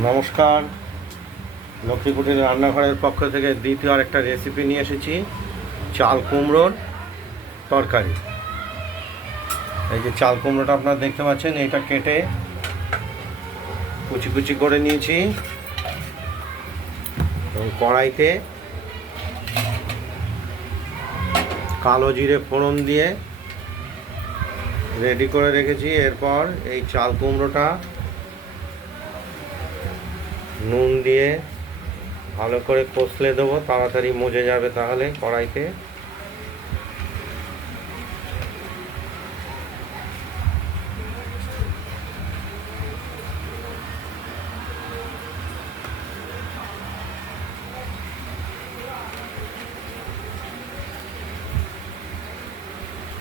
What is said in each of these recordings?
নমস্কার। লক্ষ্মীকুটির রান্নাঘরের পক্ষ থেকে দ্বিতীয় আরেকটা রেসিপি নিয়ে এসেছি, চাল কুমড়োর তরকারি। এই যে চাল কুমড়োটা আপনারা দেখতে পাচ্ছেন, এটা কেটে কুচি কুচি করে নিয়েছি এবং কড়াইতে কালো জিরে ফোড়ন দিয়ে রেডি করে রেখেছি। এরপর এই চাল কুমড়োটা নুন দিয়ে ভালো করে কষলে দেবো, তাড়াতাড়ি মজে যাবে তাহলে কড়াইতে।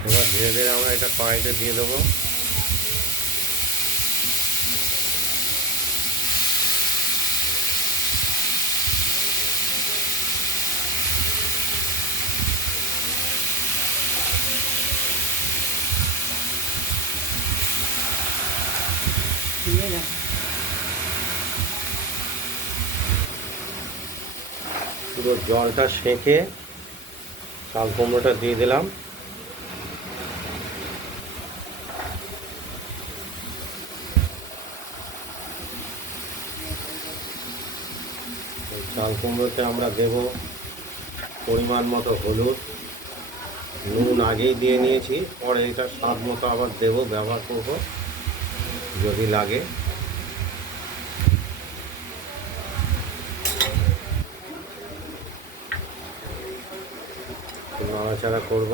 এবার ধীরে ধীরে আমরা এটা কড়াইতে দিয়ে দেবো। পুরো জলটা সেঁকে চাল কুমড়োটা দিয়ে দিলাম। চাল কুমড়োতে আমরা দেব পরিমাণ মতো হলুদ। নুন আগেই দিয়ে নিয়েছি, পরে এটা স্বাদ মতো আবার দেব, ব্যবহার করব। যদি লাগে। নাড়াচাড়া করব।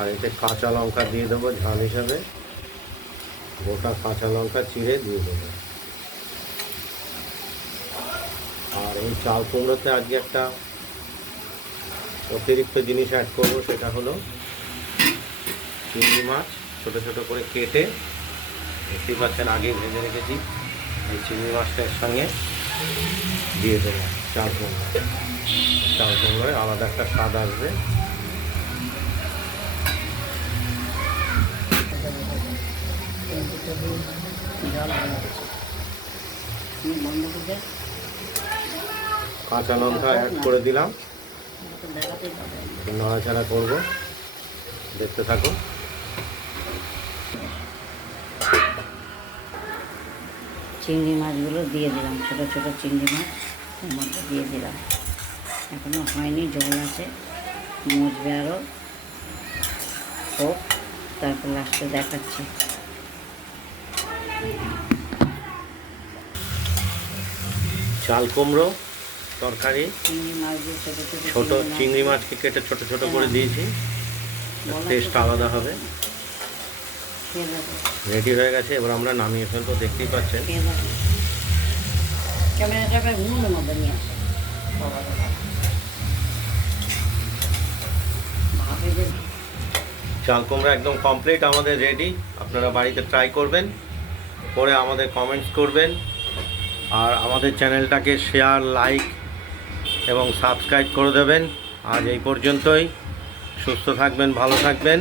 আর এতে কাঁচা লঙ্কা দিয়ে দেবো ঝাল হিসাবে। গোটা কাঁচা লঙ্কা চিড়ে দিয়ে দেবো আর এই চাল কুমড়োতে আজকে একটা অতিরিক্ত জিনিস অ্যাড করব, সেটা হলো চিংড়ি মাছ, ছোটো ছোটো করে কেটে দেখতেই পাচ্ছেন আগে ভেজে রেখেছি। এই চিংড়ি মাছটা সঙ্গে দিয়ে দেবো চাল কুমড়ো। চাল কুমড়োয় আলাদা একটা স্বাদ আসবে। কাঁচা লঙ্কা অ্যাড করে দিলাম। নাড়াচাড়া করব। দেখতে থাকো। চিংড়ি মাছগুলো দিয়ে দিলাম ছোট ছোট চিংড়ি মাছ। এর মধ্যে দিয়ে দিলাম। এখনও হয়নি জল আছে। মজবে আরও হোক তারপর লাস্টে দেখাচ্ছি। চাল কুমড়ো। তরকারি ছোটো চিংড়ি মাছকে কেটে ছোট ছোট করে দিয়েছি। টেস্ট আলাদা হবে। রেডি হয়ে গেছে এবার আমরা নামিয়ে ফেলব দেখতেই পাচ্ছেন। চাল কুমড়া একদম কমপ্লিট আমাদের রেডি আপনারা বাড়িতে ট্রাই করবেন করে আমাদের কমেন্টস করবেন। আর আমাদের চ্যানেলটাকে শেয়ার লাইক এবং সাবস্ক্রাইব করে দেবেন। আজ এই পর্যন্তই। সুস্থ থাকবেন ভালো থাকবেন।